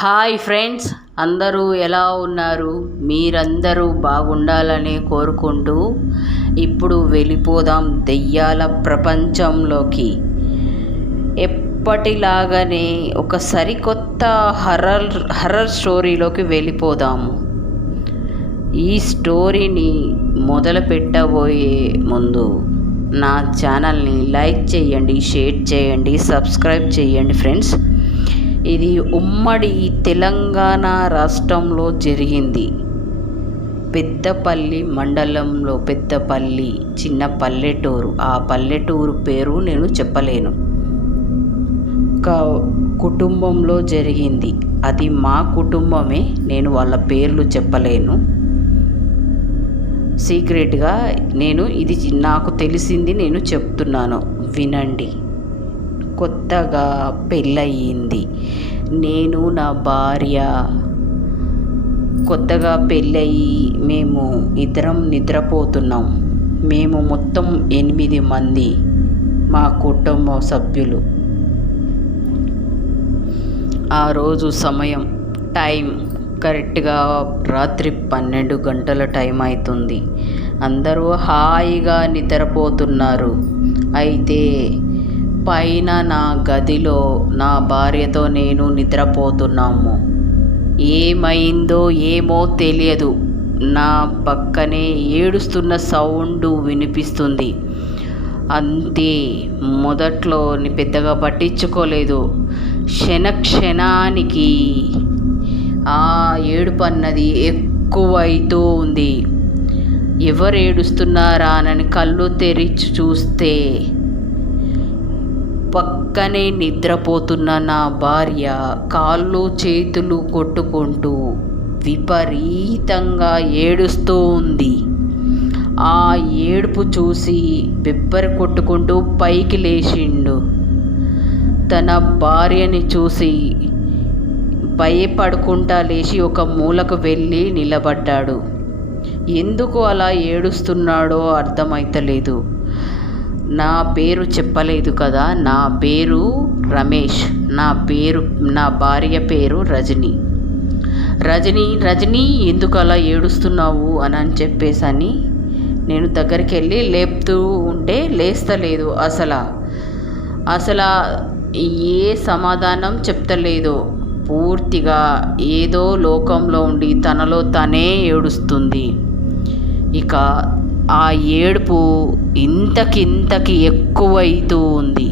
Hi friends, అందరూ ఎలా ఉన్నారు? మీరందరూ బాగుండాలని కోరుకుంటూ ఇప్పుడు వెళ్ళిపోదాం దెయ్యాల ప్రపంచంలోకి. ఎప్పటిలాగానే ఒక సరికొత్త హర్రర్ స్టోరీలోకి వెళ్ళిపోదాము. ఈ స్టోరీని మొదలు పెట్టబోయే ముందు నా ఛానల్ని లైక్ చేయండి, షేర్ చేయండి, సబ్స్క్రైబ్ చేయండి ఫ్రెండ్స్. ఇది ఉమ్మడి తెలంగాణ రాష్ట్రంలో జరిగింది. పెద్దపల్లి మండలంలో పెద్దపల్లి చిన్న పల్లెటూరు. ఆ పల్లెటూరు పేరు నేను చెప్పలేను. ఒక కుటుంబంలో జరిగింది. అది మా కుటుంబమే, నేను వాళ్ళ పేర్లు చెప్పలేను. సీక్రెట్గా ఇది నాకు తెలిసింది నేను చెప్తున్నాను, వినండి. కొత్తగా పెళ్ళయింది. నేను నా భార్య కొత్తగా పెళ్ళయి మేము ఇద్దరం నిద్రపోతున్నాం. మేము మొత్తం 8 మంది మా కుటుంబ సభ్యులు. ఆ రోజు టైం కరెక్ట్గా రాత్రి 12 గంటల టైం అవుతుంది. అందరూ హాయిగా నిద్రపోతున్నారు. అయితే పైన నా గదిలో నా భార్యతో నేను నిద్రపోతున్నాము. ఏమైందో ఏమో తెలియదు, నా పక్కనే ఏడుస్తున్న సౌండ్ వినిపిస్తుంది. అంతే. మొదట్లో పెద్దగా పట్టించుకోలేదు. క్షణానికి ఆ ఏడుపు అన్నది ఎక్కువైతూ ఉంది. ఎవరు ఏడుస్తున్నారా అని కళ్ళు తెరిచి చూస్తే పక్కనే నిద్రపోతున్న నా భార్య కాళ్ళు చేతులు కొట్టుకుంటూ విపరీతంగా ఏడుస్తూ ఉంది. ఆ ఏడుపు చూసి బెబ్బరి కొట్టుకుంటూ పైకి లేచిండు. తన భార్యని చూసి భయపడుకుంటా లేచి ఒక మూలకు వెళ్ళి నిలబడ్డాడు. ఎందుకు అలా ఏడుస్తున్నాడో అర్థమైతలేదు. నా పేరు చెప్పలేదు కదా, నా పేరు రమేష్. నా భార్య పేరు రజని. రజని ఎందుకు అలా ఏడుస్తున్నావు అని చెప్పేసని నేను దగ్గరికి వెళ్ళి లేపుతూ ఉంటే లేస్తలేదు. అసలు ఏ సమాధానం చెప్తలేదు. పూర్తిగా ఏదో లోకంలో ఉండి తనలో తనే ఏడుస్తుంది. ఇక ఆ ఏడుపు ఇంతకి ఎక్కువైతూ ఉంది.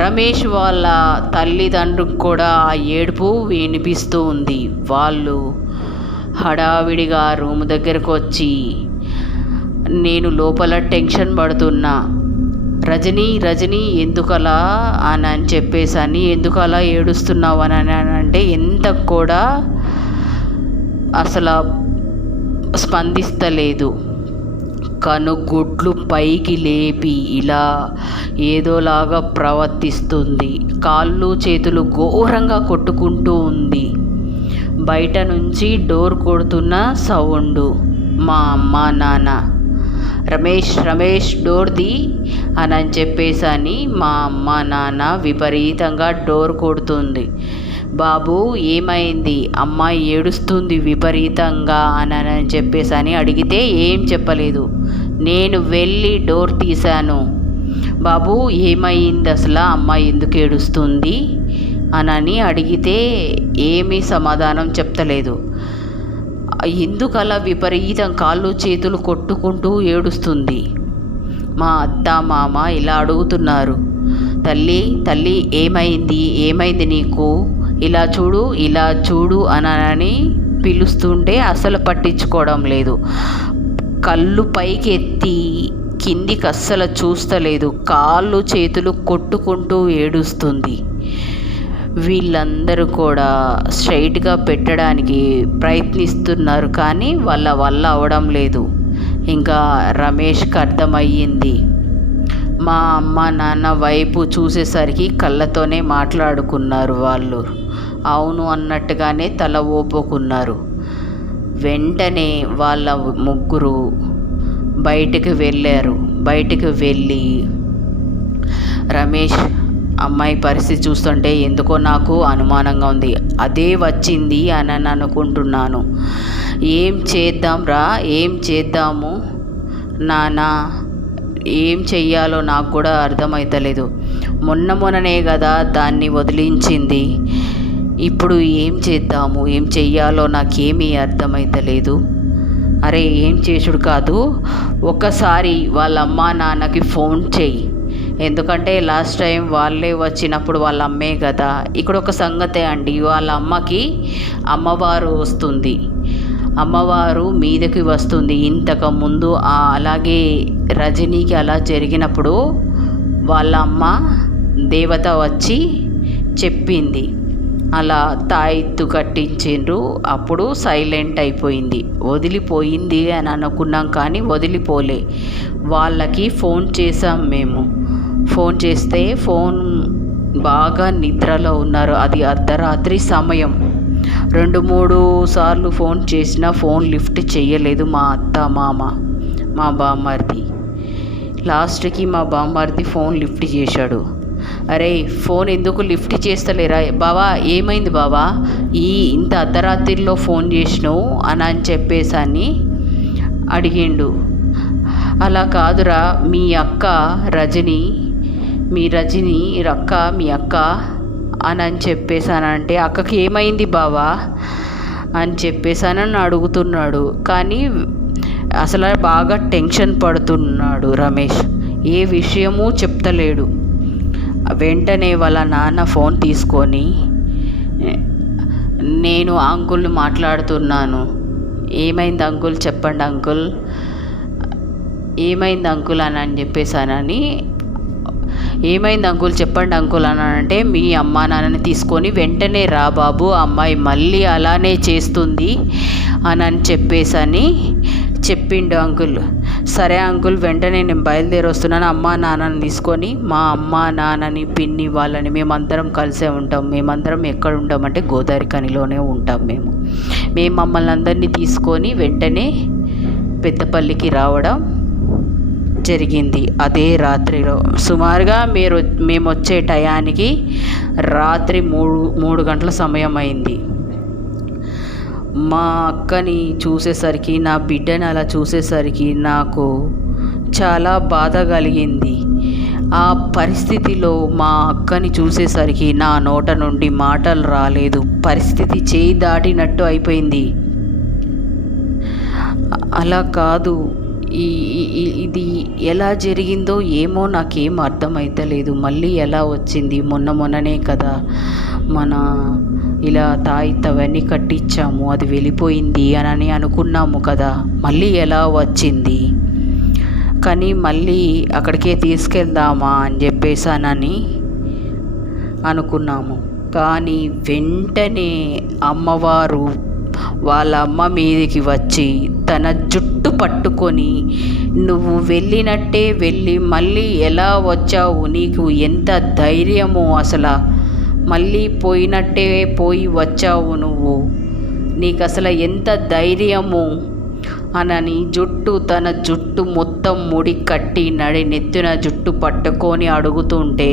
రమేష్ వాళ్ళ తల్లిదండ్రులకు కూడా ఆ ఏడుపు వినిపిస్తూ ఉంది. వాళ్ళు హడావిడిగా రూమ్ దగ్గరకు వచ్చి, నేను లోపల టెన్షన్ పడుతున్నా, రజని ఎందుకలా అని చెప్పేసని, ఎందుకు అలా ఏడుస్తున్నావు అని అంటే ఎంత కూడా అసలు స్పందిస్తలేదు. కనుగుడ్లు పైకి లేపి ఇలా ఏదోలాగా ప్రవర్తిస్తుంది. కాళ్ళు చేతులు ఘోరంగా కొట్టుకుంటూ ఉంది. బయట నుంచి డోర్ కొడుతున్న సౌండ్. మా అమ్మ నాన్న రమేష్ డోర్ ది అని చెప్పేసని మా అమ్మ నాన్న విపరీతంగా డోర్ కొడుతుంది. బాబు ఏమైంది? అమ్మాయి ఏడుస్తుంది విపరీతంగా అని చెప్పేసని అడిగితే ఏం చెప్పలేదు. నేను వెళ్ళి డోర్ తీశాను. బాబు ఏమైంది, అసలు అమ్మాయి ఎందుకు ఏడుస్తుంది అని అడిగితే ఏమీ సమాధానం చెప్తలేదు. ఎందుకు అలా విపరీతం కాళ్ళు చేతులు కొట్టుకుంటూ ఏడుస్తుంది? మా అత్త మామ ఇలా అడుగుతున్నారు. తల్లి ఏమైంది నీకు? ఇలా చూడు అని పిలుస్తుంటే అస్సలు పట్టించుకోవడం లేదు. కళ్ళు పైకి ఎత్తి కిందికి అస్సలు చూస్తలేదు. కాళ్ళు చేతులు కొట్టుకుంటూ ఏడుస్తుంది. వీళ్ళందరూ కూడా స్ట్రైట్గా పెట్టడానికి ప్రయత్నిస్తున్నారు, కానీ వాళ్ళ వల్ల అవడం లేదు. ఇంకా రమేష్కి అర్థమయ్యింది. మా అమ్మ నాన్న వైపు చూసేసరికి కళ్ళతోనే మాట్లాడుకున్నారు. వాళ్ళు అవును అన్నట్టుగానే తల ఊపుకున్నారు. వెంటనే వాళ్ళ ముగ్గురు బయటికి వెళ్ళారు. బయటికి వెళ్ళి రమేష్ అమ్మాయి పరిస్థితి చూస్తుంటే ఎందుకో నాకు అనుమానంగా ఉంది. అదే వచ్చింది అని అనుకుంటున్నాను. ఏం చేద్దాము నాన్న, ఏం చెయ్యాలో నాకు కూడా అర్థమవుతలేదు. మొన్ననే కదా దాన్ని వదిలించింది. ఇప్పుడు ఏం చెయ్యాలో నాకేమీ అర్థమవుతలేదు. అరే, ఏం చేసుడు కాదు, ఒకసారి వాళ్ళ అమ్మా నాన్నకి ఫోన్ చెయ్యి. ఎందుకంటే లాస్ట్ టైం వాళ్ళే వచ్చినప్పుడు వాళ్ళ అమ్మే కదా. ఇక్కడ ఒక సంగతే అండి, వాళ్ళ అమ్మకి అమ్మవారు వస్తుంది, అమ్మవారు మీదకి వస్తుంది. ఇంతకుముందు అలాగే రజనీకి అలా జరిగినప్పుడు వాళ్ళ అమ్మ దేవత వచ్చి చెప్పింది, అలా తాయెత్తు కట్టించిండ్రు. అప్పుడు సైలెంట్ అయిపోయింది, వదిలిపోయింది అని అనుకున్నాం, కానీ వదిలిపోలే. వాళ్ళకి ఫోన్ చేసాం మేము. ఫోన్ చేస్తే ఫోన్ బాగా నిద్రలో ఉన్నారు. అది అర్ధరాత్రి సమయం. 2-3 సార్లు ఫోన్ చేసినా ఫోన్ లిఫ్ట్ చేయలేదు మా అత్త, మామ, మా బామ్మర్ది. లాస్ట్కి మా బామ్మర్ది ఫోన్ లిఫ్ట్ చేశాడు. అరే, ఫోన్ ఎందుకు లిఫ్ట్ చేస్తలేరా బావా, ఏమైంది బావా, ఇంత అర్ధరాత్రిలో ఫోన్ చేసినావు అని చెప్పేసాని అడిగిండు. అలా కాదురా, మీ అక్క రజని మీ అక్క అని చెప్పేసానంటే, అక్కకి ఏమైంది బావా అని చెప్పేసానని అడుగుతున్నాడు. కానీ అసలు బాగా టెన్షన్ పడుతున్నాడు రమేష్, ఏ విషయమూ చెప్తలేడు. వెంటనే వాళ్ళ నాన్న ఫోన్ తీసుకొని, నేను అంకుల్ని మాట్లాడుతున్నాను, ఏమైంది అంకుల్, చెప్పండి అంకుల్, ఏమైంది అంకుల్ అని చెప్పేసానని, ఏమైంది అంకుల్ చెప్పండి అంకుల్ అని అంటే, మీ అమ్మా నాన్నని తీసుకొని వెంటనే రా బాబు, అమ్మాయి మళ్ళీ అలానే చేస్తుంది అని చెప్పేసని చెప్పిండు అంకుల్. సరే అంకుల్, వెంటనే నేను బయలుదేరి వస్తున్నాను. అమ్మా నాన్నని తీసుకొని, మా అమ్మ నాన్నని, పిన్ని వాళ్ళని మేమందరం కలిసే ఉంటాం. మేమందరం ఎక్కడ ఉంటామంటే గోదావరి ఖనిలోనే ఉంటాం. మేము మమ్మల్ని అందరినీ తీసుకొని వెంటనే పెద్దపల్లికి రావడం జరిగింది. అదే రాత్రిలో సుమారుగా మేము వచ్చే టయానికి రాత్రి 3 గంటల సమయం అయింది. మా అక్కని చూసేసరికి, నా బిడ్డని అలా చూసేసరికి నాకు చాలా బాధ కలిగింది. ఆ పరిస్థితిలో మా అక్కని చూసేసరికి నా నోట నుండి మాటలు రాలేదు. పరిస్థితి చేయి దాటినట్టు అయిపోయింది. అలా కాదు, ఇది ఎలా జరిగిందో ఏమో నాకేం అర్థమైతలేదు. మళ్ళీ ఎలా వచ్చింది? మొన్ననే కదా మన ఇలా తాయిత్తవన్నీ కట్టించాము, అది వెళ్ళిపోయింది అని అనుకున్నాము కదా, మళ్ళీ ఎలా వచ్చింది? కానీ మళ్ళీ అక్కడికే తీసుకెళ్దామా అని చెప్పేసానని అనుకున్నాము. కానీ వెంటనే అమ్మవారు వాళ్ళ అమ్మ మీదకి వచ్చి తన జుట్టు పట్టుకొని, నువ్వు వెళ్ళినట్టే వెళ్ళి మళ్ళీ ఎలా వచ్చావు, నీకు ఎంత ధైర్యమో, అసలు మళ్ళీ పోయినట్టే పోయి వచ్చావు నువ్వు, నీకు అసలు ఎంత ధైర్యము అని తన జుట్టు మొత్తం ముడి కట్టి నెత్తిన జుట్టు పట్టుకొని అడుగుతుంటే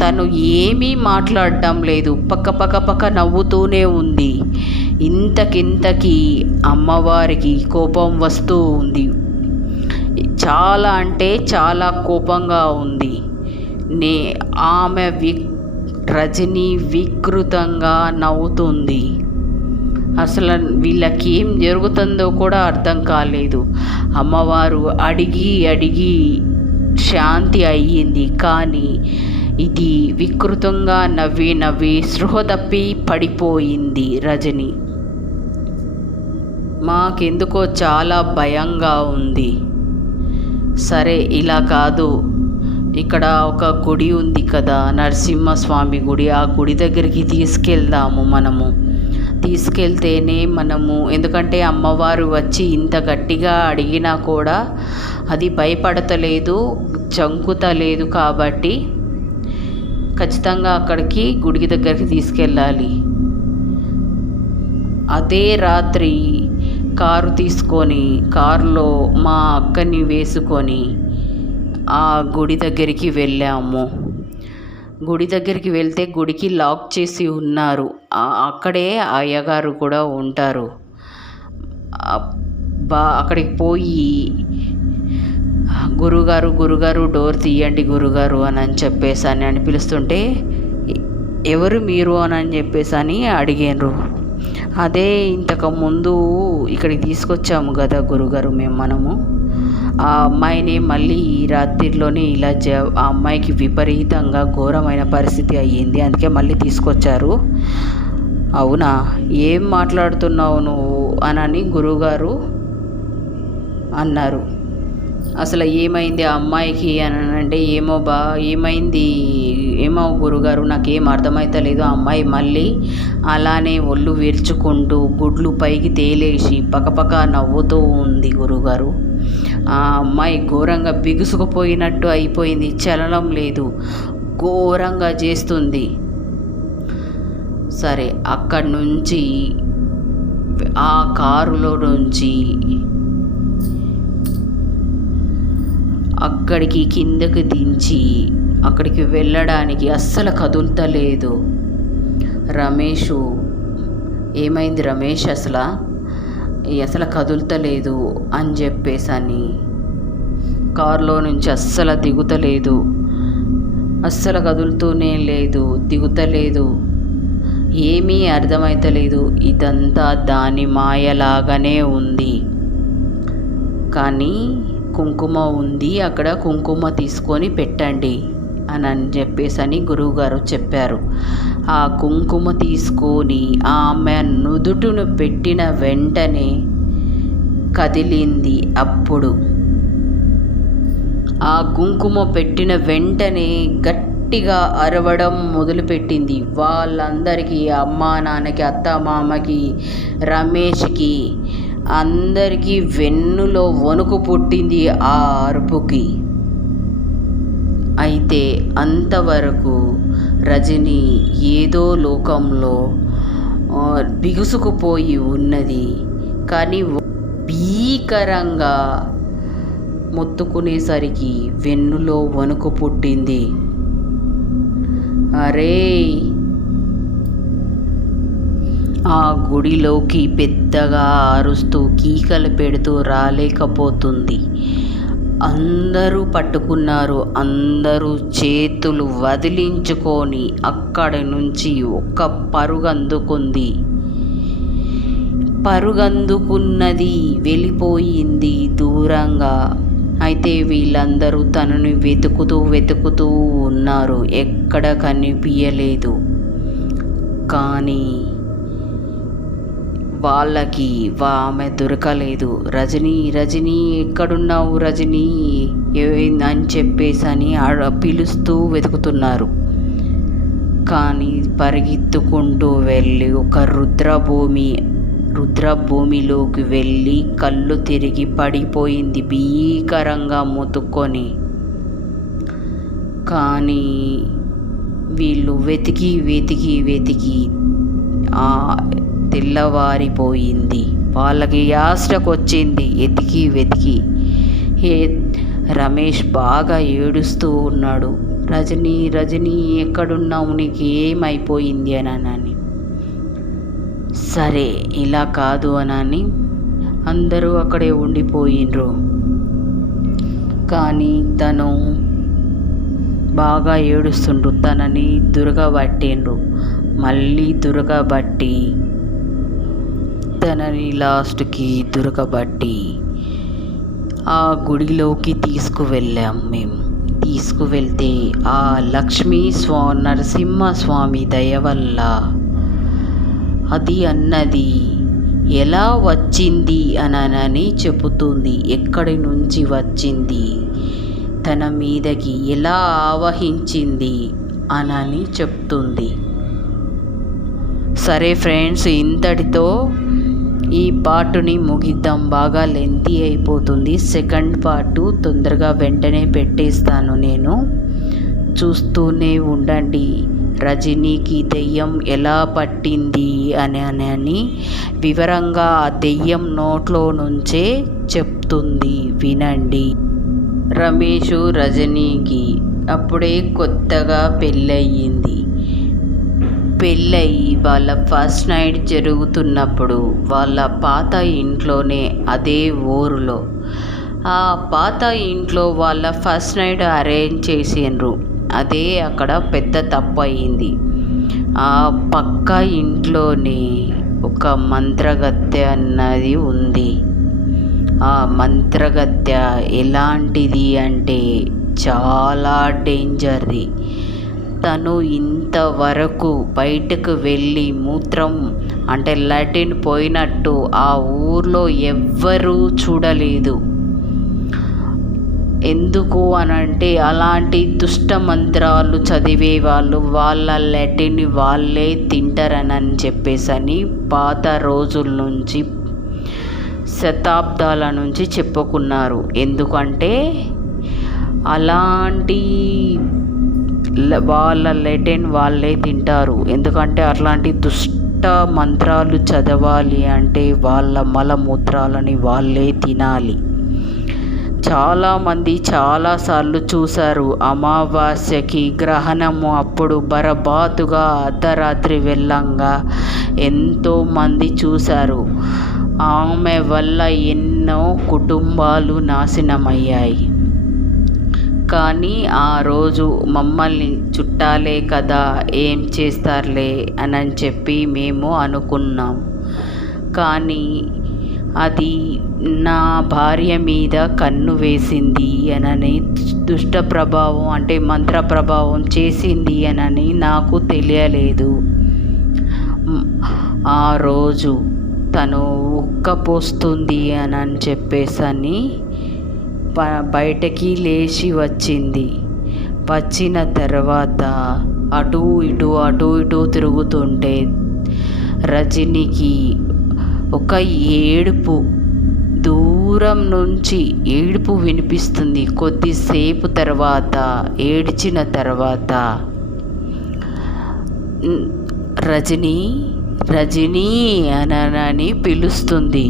తను ఏమీ మాట్లాడటం లేదు, పక్క నవ్వుతూనే ఉంది. ఇంతకి అమ్మవారికి కోపం వస్తూ ఉంది. చాలా అంటే చాలా కోపంగా ఉంది. ఆమె రజని వికృతంగా నవ్వుతుంది. అసలు వీళ్ళకి ఏం జరుగుతుందో కూడా అర్థం కాలేదు. అమ్మవారు అడిగి శాంతి అయ్యింది. కానీ ఇది వికృతంగా నవ్వి స్పృహ తప్పి పడిపోయింది రజని. మాకెందుకో చాలా భయంగా ఉంది. సరే, ఇలా కాదు, ఇక్కడ ఒక గుడి ఉంది కదా, నరసింహస్వామి గుడి, ఆ గుడి దగ్గరికి తీసుకెళ్దాము. తీసుకెళ్తేనే ఎందుకంటే అమ్మవారు వచ్చి ఇంత గట్టిగా అడిగినా కూడా అది భయపడతలేదు, జంకుతలేదు. కాబట్టి ఖచ్చితంగా అక్కడికి గుడి దగ్గరికి తీసుకెళ్ళాలి. అదే రాత్రి కారులో మా అక్కని వేసుకొని ఆ గుడి దగ్గరికి వెళ్ళాము. గుడి దగ్గరికి వెళ్తే గుడికి లాక్ చేసి ఉన్నారు. అక్కడే అయ్యగారు కూడా ఉంటారు. అక్కడికి పోయి గురుగారు డోర్ తీయండి గురుగారు అని చెప్పేసి అని పిలుస్తుంటే, ఎవరు మీరు అని చెప్పేసి అని అడిగారు. అదే ఇంతకుముందు ఇక్కడికి తీసుకొచ్చాము కదా గురుగారు మనము ఆ అమ్మాయిని మళ్ళీ ఈ రాత్రిలోనే ఇలా ఆ అమ్మాయికి విపరీతంగా ఘోరమైన పరిస్థితి అయ్యింది, అందుకే మళ్ళీ తీసుకొచ్చారు. అవునా, ఏం మాట్లాడుతున్నావు నువ్వు అని గురువుగారు అన్నారు. అసలు ఏమైంది ఆ అమ్మాయికి అని అంటే, ఏమో గురుగారు నాకేం అర్థమవుతలేదు. ఆ అమ్మాయి మళ్ళీ అలానే ఒళ్ళు విరుచుకుంటూ గుడ్లు పైకి తేలేసి పకపక నవ్వుతూ ఉంది గురుగారు. ఆ అమ్మాయి ఘోరంగా బిగుసుకుపోయినట్టు అయిపోయింది, చలనం లేదు, ఘోరంగా చేస్తుంది. సరే, అక్కడి నుంచి ఆ కారులో నుంచి అక్కడికి కిందకి దించి అక్కడికి వెళ్ళడానికి అస్సలు కదులుతలేదు రమేష్. ఏమైంది రమేష్, అసలు కదులుతలేదు అని చెప్పేసి కారులో నుంచి అస్సలు దిగుతలేదు, అస్సలు కదులుతూనే లేదు, దిగుతలేదు, ఏమీ అర్థమవుతలేదు. ఇదంతా దాని మాయలాగానే ఉంది. కానీ కుంకుమ ఉంది అక్కడ, కుంకుమ తీసుకొని పెట్టండి అని చెప్పేసి గురువుగారు చెప్పారు. ఆ కుంకుమ తీసుకొని ఆమె నుదుటును పెట్టిన వెంటనే కదిలింది. అప్పుడు ఆ కుంకుమ పెట్టిన వెంటనే గట్టిగా అరవడం మొదలుపెట్టింది. వాళ్ళందరికీ, అమ్మా నాన్నకి, అత్త మామకి, రమేష్కి, అందరికీ వెన్నులో వణుకు పుట్టింది ఆ అరుపుకి. అయితే అంతవరకు రజని ఏదో లోకంలో బిగుసుకుపోయి ఉన్నది. కానీ భీకరంగా మొత్తుకునేసరికి వెన్నులో వణుకు పుట్టింది. అరే, ఆ గుడిలోకి పెద్దగా అరుస్తూ కీకలు పెడుతూ రాలేకపోతుంది. అందరూ పట్టుకున్నారు. అందరూ చేతులు వదిలించుకొని అక్కడి నుంచి ఒక్క పరుగందుకున్నది, వెళ్ళిపోయింది దూరంగా. అయితే వీళ్ళందరూ తనని వెతుకుతూ ఉన్నారు, ఎక్కడ కనిపించలేదు. కానీ వాళ్ళకి ఆమె దొరకలేదు. రజనీ ఎక్కడున్నావు రజనీ అని చెప్పేసి పిలుస్తూ వెతుకుతున్నారు. కానీ పరిగెత్తుకుంటూ వెళ్ళి ఒక రుద్రభూమిలోకి వెళ్ళి కళ్ళు తిరిగి పడిపోయింది భీకరంగా మొత్తుకొని. కానీ వీళ్ళు వెతికి తెల్లవారిపోయింది. వాళ్ళకి యాస్టకొచ్చింది వెతికి. రమేష్ బాగా ఏడుస్తూ ఉన్నాడు. రజనీ ఎక్కడున్నావు, నీకు ఏమైపోయింది అని. సరే, ఇలా కాదు అని అందరూ అక్కడే ఉండిపోయిండ్రు. కానీ తను బాగా ఏడుస్తుండ్రు. తనని దురగబట్టిండ్రు. మళ్ళీ దురగబట్టి తనని లాస్ట్కి దొరకబట్టి ఆ గుడిలోకి తీసుకువెళ్ళాం మేము. తీసుకువెళ్తే ఆ నరసింహస్వామి దయ వల్ల అది అన్నది ఎలా వచ్చింది అని చెబుతుంది. ఎక్కడి నుంచి వచ్చింది, తన మీదకి ఎలా ఆవహించింది అని చెప్తుంది. సరే ఫ్రెండ్స్, ఇంతటితో ఈ పార్టుని ముగిద్దాం. బాగా లెంతీ అయిపోతుంది. సెకండ్ పార్టు తొందరగా వెంటనే పెట్టేస్తాను నేను. చూస్తూనే ఉండండి. రజనీకి దెయ్యం ఎలా పట్టింది అని వివరంగా ఆ దెయ్యం నోట్లో నుంచే చెప్తుంది, వినండి. రమేష్ రజనీకి అప్పుడే కొత్తగా పెళ్ళయింది. పెళ్ళయి వాళ్ళ ఫస్ట్ నైట్ జరుగుతున్నప్పుడు వాళ్ళ పాత ఇంట్లోనే, అదే ఊరిలో, ఆ పాత ఇంట్లో వాళ్ళ ఫస్ట్ నైట్ అరేంజ్ చేసిండ్రు. అదే అక్కడ పెద్ద తప్పు అయింది. ఆ పక్క ఇంట్లోనే ఒక మంత్రగత్తె అన్నది ఉంది. ఆ మంత్రగత్తె ఎలాంటిది అంటే చాలా డేంజర్ది. తను ఇంతవరకు బయటకు వెళ్ళి మూత్రం అంటే లాటిన్ పోయినట్టు ఆ ఊర్లో ఎవ్వరూ చూడలేదు. ఎందుకు అనంటే అలాంటి దుష్ట మంత్రాలు చదివే వాళ్ళు వాళ్ళ లాటిన్ వాళ్ళే తింటారని చెప్పేసని పాత రోజుల నుంచి, శతాబ్దాల నుంచి చెప్పుకున్నారు. ఎందుకంటే అలాంటి వాళ్ళ లాటిన్ వాళ్ళే తింటారు. ఎందుకంటే అట్లాంటి దుష్ట మంత్రాలు చదవాలి అంటే వాళ్ళ మలమూత్రాలని వాళ్ళే తినాలి. చాలామంది చాలాసార్లు చూశారు. అమావాస్యకి గ్రహణము అప్పుడు బరబాతుగా అర్ధరాత్రి వెళ్ళంగా ఎంతోమంది చూశారు. ఆమె వల్ల ఎన్నో కుటుంబాలు నాశనమయ్యాయి. కానీ ఆ రోజు మమ్మల్ని చుట్టాలే కదా, ఏం చేస్తారులే అని చెప్పి మేము అనుకున్నాం. కానీ అది నా భార్య మీద కన్ను వేసింది అనని, దుష్ట ప్రభావం అంటే మంత్ర ప్రభావం చేసింది అనని నాకు తెలియలేదు. ఆ రోజు తను ఉక్కపోస్తుంది అని చెప్పేసని బయటకి లేచి వచ్చింది. వచ్చిన తర్వాత అటు ఇటు తిరుగుతుంటే రజనికి ఒక ఏడుపు, దూరం నుంచి ఏడుపు వినిపిస్తుంది. కొద్దిసేపు తర్వాత ఏడ్చిన తర్వాత రజనీ అని పిలుస్తుంది.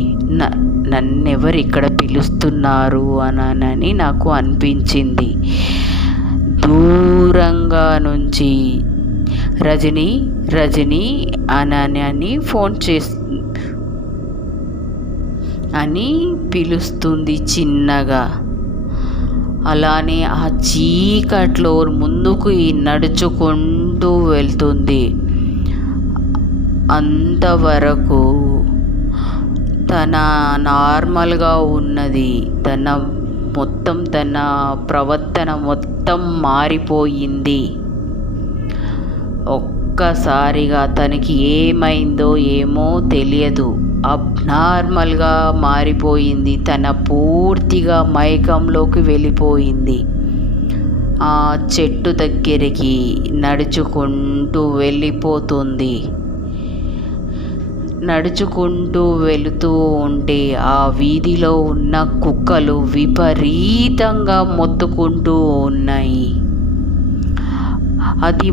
నన్నెవరు ఇక్కడ పిలుస్తున్నారు అని నాకు అనిపించింది. దూరంగా నుంచి రజనీ అని ఫోన్ అని పిలుస్తుంది చిన్నగా. అలానే ఆ చీకట్లో ముందుకు నడుచుకుంటూ వెళ్తుంది. అంతవరకు తన నార్మల్గా ఉన్నది. తన ప్రవర్తన మొత్తం మారిపోయింది. ఒక్కసారిగా తనకి ఏమైందో ఏమో తెలియదు, అబ్నార్మల్గా మారిపోయింది. తన పూర్తిగా మైకంలోకి వెళ్ళిపోయింది. ఆ చెట్టు దగ్గరికి నడుచుకుంటూ వెళ్ళిపోతుంది. నడుచుకుంటూ వెళుతూ ఉంటే ఆ వీధిలో ఉన్న కుక్కలు విపరీతంగా మొత్తుకుంటూ ఉన్నాయి. అది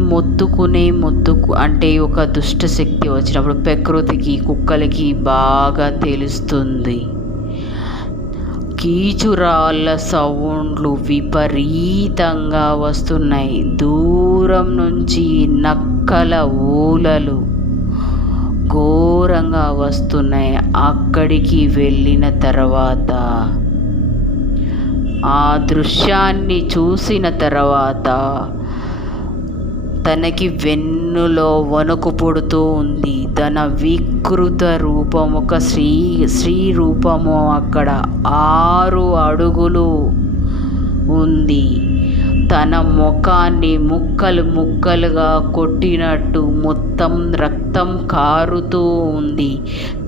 అంటే ఒక దుష్ట శక్తి వచ్చినప్పుడు ప్రకృతికి, కుక్కలకి బాగా తెలుస్తుంది. కీచురాళ్ళ సౌండ్లు విపరీతంగా వస్తున్నాయి. దూరం నుంచి నక్కల ఊలలు ఘోరంగా వస్తున్నాయి. అక్కడికి వెళ్ళిన తర్వాత ఆ దృశ్యాన్ని చూసిన తర్వాత తనకి వెన్నులో వణుకు పుడుతూ ఉంది. తన వికృత రూపం, ఒక స్త్రీ రూపము అక్కడ 6 అడుగులు ఉంది. తన ముఖాన్ని ముక్కలుగా కొట్టినట్టు మొత్తం రక్తం కారుతూ ఉంది.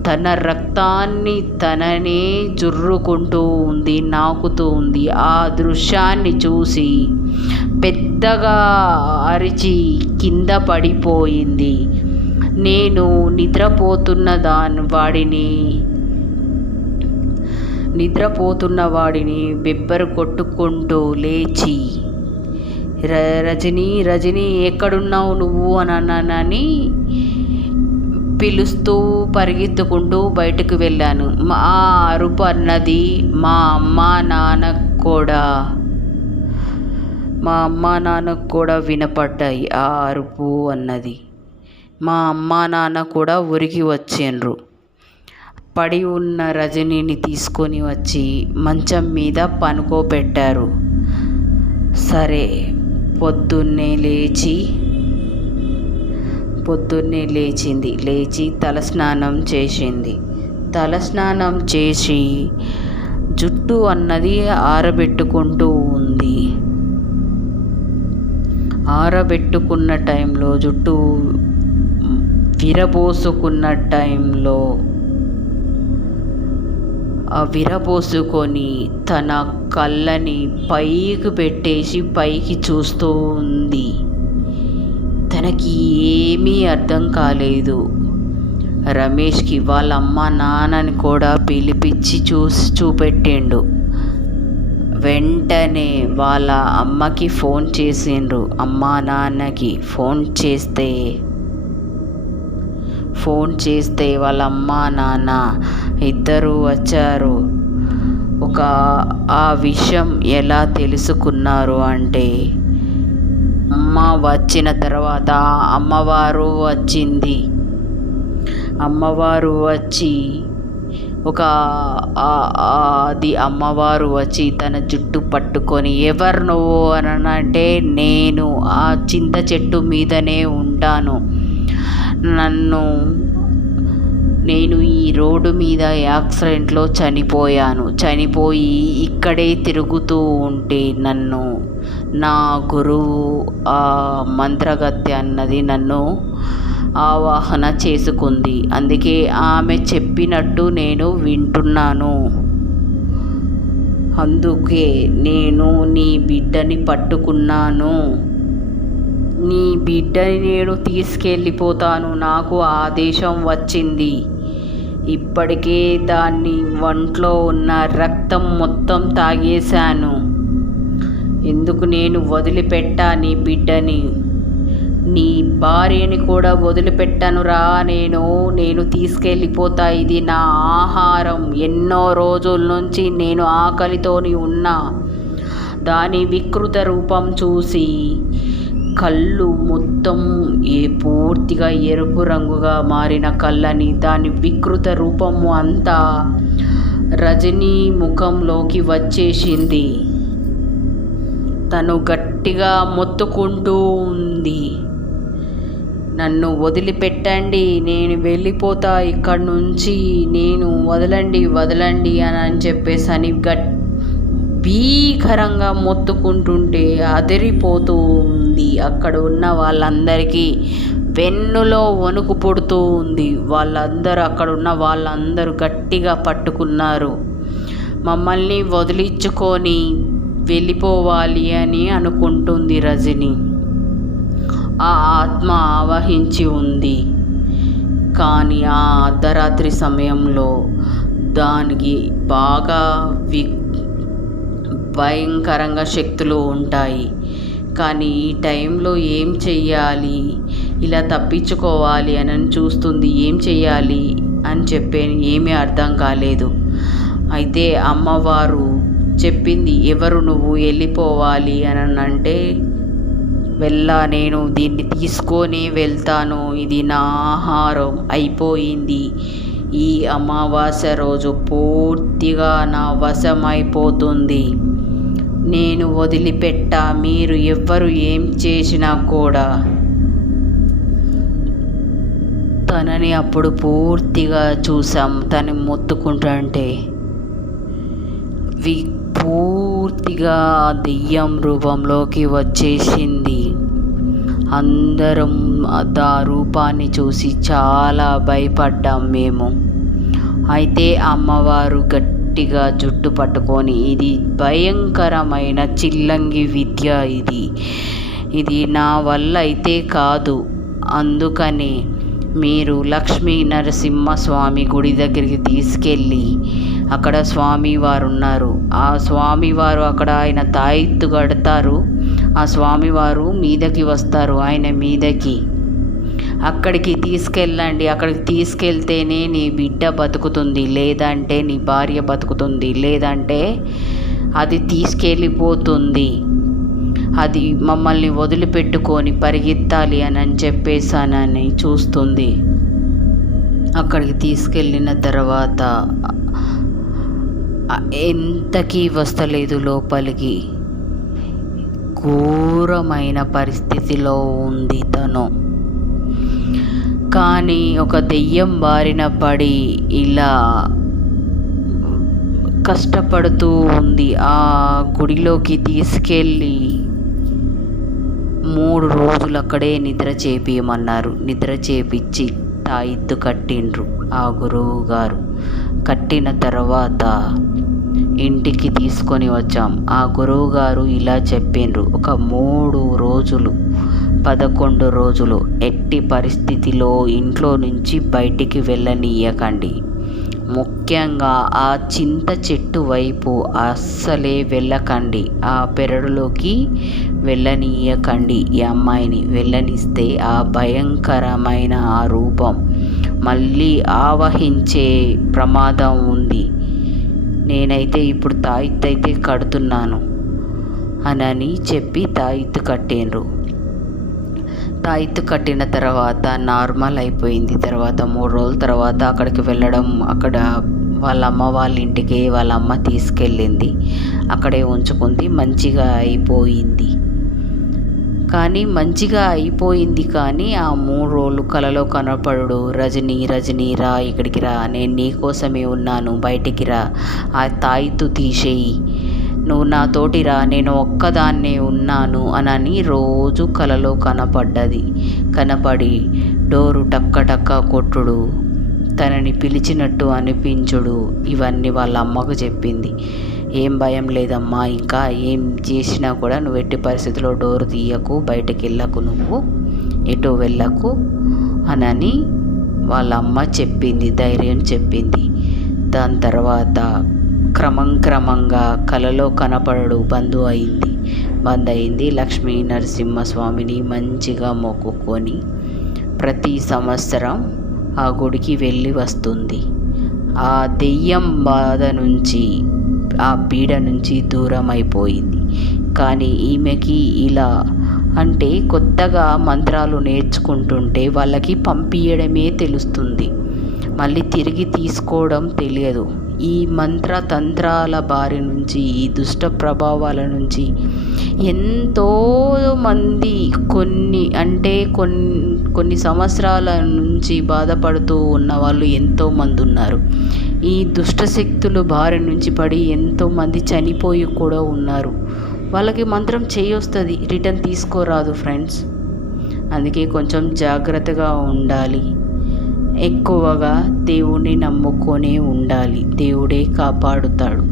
తన రక్తాన్ని తననే జుర్రుకుంటూ ఉంది, నాకుతూ ఉంది. ఆ దృశ్యాన్ని చూసి పెద్దగా అరిచి కింద పడిపోయింది. నేను నిద్రపోతున్న వాడిని బెబ్బరు కొట్టుకుంటూ లేచి రజనీ ఎక్కడున్నావు నువ్వు అని పిలుస్తూ పరిగెత్తుకుంటూ బయటకు వెళ్ళాను. మా అరుపు అన్నది మా అమ్మ నాన్న కూడా మా అమ్మా నాన్నకు కూడా వినపడ్డాయి ఆ అరుపు అన్నది. మా అమ్మా నాన్న కూడా ఉరికి వచ్చిండ్రు. పడి ఉన్న రజనీని తీసుకొని వచ్చి మంచం మీద పనుకోబెట్టారు. సరే, పొద్దున్నే లేచింది. లేచి తలస్నానం చేసింది. తలస్నానం చేసి జుట్టు అన్నది ఆరబెట్టుకుంటూ ఉంది. ఆరబెట్టుకున్న టైంలో, జుట్టు విరబోసుకున్న టైంలో విరబోసుకొని తన కళ్ళని పైకి పెట్టేసి పైకి చూస్తూ ఉంది. తనకి ఏమీ అర్థం కాలేదు. రమేష్కి వాళ్ళ అమ్మ నాన్నని కూడా పిలిపించి చూపెట్టిండు. వెంటనే వాళ్ళ అమ్మకి ఫోన్ చేసిండ్రు. అమ్మా నాన్నకి ఫోన్ చేస్తే వాళ్ళ అమ్మ నాన్న ఇద్దరు వచ్చారు. ఆ విషయం ఎలా తెలుసుకున్నారు అంటే, అమ్మ వచ్చిన తర్వాత అమ్మవారు వచ్చి అమ్మవారు వచ్చి తన జుట్టు పట్టుకొని, ఎవరు నువ్వు అని అంటే, నేను ఆ చింత చెట్టు మీదనే ఉంటాను, నేను ఈ రోడ్డు మీద యాక్సిడెంట్లో చనిపోయి ఇక్కడే తిరుగుతూ ఉంటే నన్ను నా గురువు ఆ మంత్రగత్తె అన్నది నన్ను ఆవాహన చేసుకుంది. అందుకే ఆమె చెప్పినట్టు నేను వింటున్నాను. అందుకే నేను నీ బిడ్డని పట్టుకున్నాను. నీ బిడ్డని నేను తీసుకెళ్ళిపోతాను. నాకు ఆదేశం వచ్చింది. ఇప్పటికే దాన్ని ఒంట్లో ఉన్న రక్తం మొత్తం తాగేశాను. ఎందుకు నేను వదిలిపెట్టా నీ బిడ్డని? నీ భార్యని కూడా వదిలిపెట్టనురా. నేను తీసుకెళ్ళిపోతా. ఇది నా ఆహారం. ఎన్నో రోజుల నుంచి నేను ఆకలితోని ఉన్నా. దాని వికృత రూపం చూసి కళ్ళు మొత్తం పూర్తిగా ఎరుపు రంగుగా మారిన కళ్ళని, దాని వికృత రూపము అంతా రజనీ ముఖంలోకి వచ్చేసింది. తను గట్టిగా మొత్తుకుంటూ ఉంది, నన్ను వదిలిపెట్టండి, నేను వెళ్ళిపోతా ఇక్కడి నుంచి, నేను వదలండి అని చెప్పేసి అని భీకరంగా మొత్తుకుంటుంటే అదిరిపోతూ ఉంది. అక్కడ ఉన్న వాళ్ళందరికీ వెన్నులో వణుకు పుడుతూ ఉంది. అక్కడ ఉన్న వాళ్ళందరూ గట్టిగా పట్టుకున్నారు. మమ్మల్ని వదిలించుకొని వెళ్ళిపోవాలి అని అనుకుంటుంది రజని. ఆ ఆత్మ ఆవహించి ఉంది. కానీ ఆ అర్ధరాత్రి సమయంలో దానికి బాగా భయంకరంగా శక్తులు ఉంటాయి. కానీ ఈ టైంలో ఏం చెయ్యాలి, ఇలా తప్పించుకోవాలి అని చూస్తుంది. ఏం చెయ్యాలి అని ఏమీ అర్థం కాలేదు. అయితే అమ్మవారు చెప్పింది, ఎవరు నువ్వు, వెళ్ళిపోవాలి అని అంటే, నేను దీన్ని తీసుకొని వెళ్తాను, ఇది నా ఆహారం అయిపోయింది. ఈ అమావాస్య రోజు పూర్తిగా నా వశమైపోతుంది. నేను వదిలిపెట్టా. మీరు ఎవ్వరు ఏం చేసినా కూడా. తనని అప్పుడు పూర్తిగా చూసాం. తను మొత్తుకుంటుంటే పూర్తిగా దెయ్యం రూపంలోకి వచ్చేసింది. అందరం ఆ రూపాన్ని చూసి చాలా భయపడ్డాం మేము. అయితే అమ్మవారు గట్టిగా జుట్టు పట్టుకొని, ఇది భయంకరమైన చిల్లంగి విద్య, ఇది నా వల్ల అయితే కాదు. అందుకనే మీరు లక్ష్మీ నరసింహస్వామి గుడి దగ్గరికి తీసుకెళ్ళి, అక్కడ స్వామివారు ఉన్నారు. ఆ స్వామివారు అక్కడ ఆయన తాయెత్తు కడతారు. ఆ స్వామివారు మీదకి వస్తారు. ఆయన మీదకి అక్కడికి తీసుకెళ్ళండి. అక్కడికి తీసుకెళ్తేనే నీ బిడ్డ బతుకుతుంది, లేదంటే నీ భార్య బతుకుతుంది, లేదంటే అది తీసుకెళ్ళిపోతుంది అది మమ్మల్ని వదిలిపెట్టుకొని పరిగెత్తాలి అని చెప్పేసానని చూస్తుంది. అక్కడికి తీసుకెళ్ళిన తర్వాత ఎంతకీ వస్తలేదు లోపలికి. ఘోరమైన పరిస్థితిలో ఉంది తను. కానీ ఒక దెయ్యం బారిన పడి ఇలా కష్టపడుతూ ఉంది. ఆ గుడిలోకి తీసుకెళ్ళి 3 రోజులు అక్కడే నిద్ర చేపియమన్నారు. నిద్ర చేపించి తాయిత్తు కట్టిండ్రు ఆ గురువు గారు. కట్టిన తర్వాత ఇంటికి తీసుకొని వచ్చాం. ఆ గురువు గారు ఇలా చెప్పిండ్రు, ఒక 3 రోజులు 11 రోజులు ఎట్టి పరిస్థితిలో ఇంట్లో నుంచి బయటికి వెళ్ళనీయకండి. ముఖ్యంగా ఆ చింత చెట్టు వైపు అస్సలే వెళ్ళకండి. ఆ పెరడులోకి వెళ్ళనీయకండి. ఈ అమ్మాయిని వెళ్ళనిస్తే ఆ భయంకరమైన ఆ రూపం మళ్ళీ ఆవహించే ప్రమాదం ఉంది. నేనైతే ఇప్పుడు తాయిత్తు అయితే కడుతున్నాను అని చెప్పి తాయిత్తు కట్టిండ్రు. తాయిత్తు కట్టిన తర్వాత నార్మల్ అయిపోయింది. తర్వాత 3 రోజుల తర్వాత అక్కడికి వెళ్ళడం, అక్కడ వాళ్ళ అమ్మ వాళ్ళ ఇంటికి వాళ్ళ అమ్మ తీసుకెళ్ళింది. అక్కడే ఉంచుకుంది. మంచిగా అయిపోయింది. కానీ మంచిగా అయిపోయింది కానీ ఆ 3 రోజులు కలలో కనపడు, రజని రజని రా, ఇక్కడికి రా, నేను నీ కోసమే ఉన్నాను, బయటికి రా, ఆ తాయిత్తు తీసేయి, నువ్వు నాతోటి రా, నేను ఒక్కదాన్నే ఉన్నాను అని రోజు కలలో కనపడి డోరు టక్క టక్క కొట్టుడు, తనని పిలిచినట్టు అనిపించుడు, ఇవన్నీ వాళ్ళ అమ్మకు చెప్పింది. ఏం భయం లేదమ్మా, ఇంకా ఏం చేసినా కూడా నువ్వు ఎట్టి పరిస్థితిలో డోరు తీయకు, బయటకు వెళ్ళకు, నువ్వు ఎటు వెళ్ళకు అని వాళ్ళ అమ్మ చెప్పింది, ధైర్యం చెప్పింది. దాని తర్వాత క్రమంగా కలలో కనపడడు బంద్ అయింది. లక్ష్మీ నరసింహస్వామిని మంచిగా మొక్కుకొని ప్రతి సంవత్సరం ఆ గుడికి వెళ్ళి వస్తుంది. ఆ దెయ్యం బాధ నుంచి, ఆ పీడ నుంచి దూరం అయిపోయింది. కానీ ఈమెకి ఇలా అంటే కొత్తగా మంత్రాలు నేర్చుకుంటుంటే వాళ్ళకి పంపించడమే తెలుస్తుంది, మళ్ళీ తిరిగి తీసుకోవడం తెలియదు. ఈ మంత్ర తంత్రాల బారి నుంచి, ఈ దుష్ట ప్రభావాల నుంచి ఎంతోమంది కొన్ని సంవత్సరాల నుంచి బాధపడుతూ ఉన్న వాళ్ళు ఎంతోమంది ఉన్నారు. ఈ దుష్ట శక్తులు బారి నుంచి పడి ఎంతోమంది చనిపోయి కూడా ఉన్నారు. వాళ్ళకి మంత్రం చేయొస్తుంది, రిటర్న్ తీసుకోరాదు ఫ్రెండ్స్. అందుకే కొంచెం జాగ్రత్తగా ఉండాలి. ఎక్కువగా దేవుణ్ణి నమ్ముకొనే ఉండాలి. దేవుడే కాపాడుతాడు.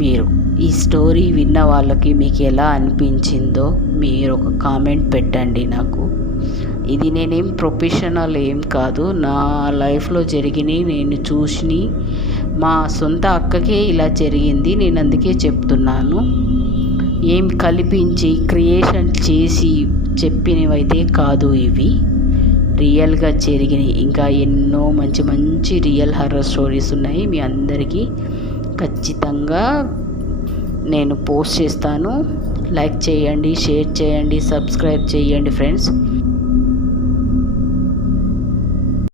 మీరు ఈ స్టోరీ విన్న వాళ్ళకి మీకు ఎలా అనిపించిందో మీరు ఒక కామెంట్ పెట్టండి నాకు. ఇది నేనేం ప్రొఫెషనల్ ఏం కాదు, నా లైఫ్లో జరిగినాయి, నేను చూసి మా సొంత అక్కకే ఇలా జరిగింది, నేను అందుకే చెప్తున్నాను. ఏం కల్పించి క్రియేషన్ చేసి చెప్పినవైతే కాదు, ఇవి రియల్గా జరిగినాయి. ఇంకా ఎన్నో మంచి రియల్ హర్రర్ స్టోరీస్ ఉన్నాయి. మీ అందరికీ ఖచ్చితంగా నేను పోస్ట్ చేస్తాను. లైక్ చేయండి, షేర్ చేయండి, సబ్స్క్రైబ్ చేయండి ఫ్రెండ్స్.